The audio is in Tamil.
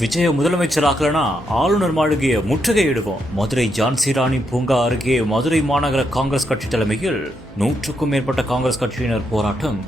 விஜய முதலமைச்சராகலனா ஆளுநர் மாளிகையை முற்றுகையிடுவோம். மதுரை ஜான்சி ராணி பூங்கா அருகே மதுரை மாநகர காங்கிரஸ் கட்சி தலைமையில் 100க்கும் மேற்பட்ட காங்கிரஸ் கட்சியினர் போராட்டம்.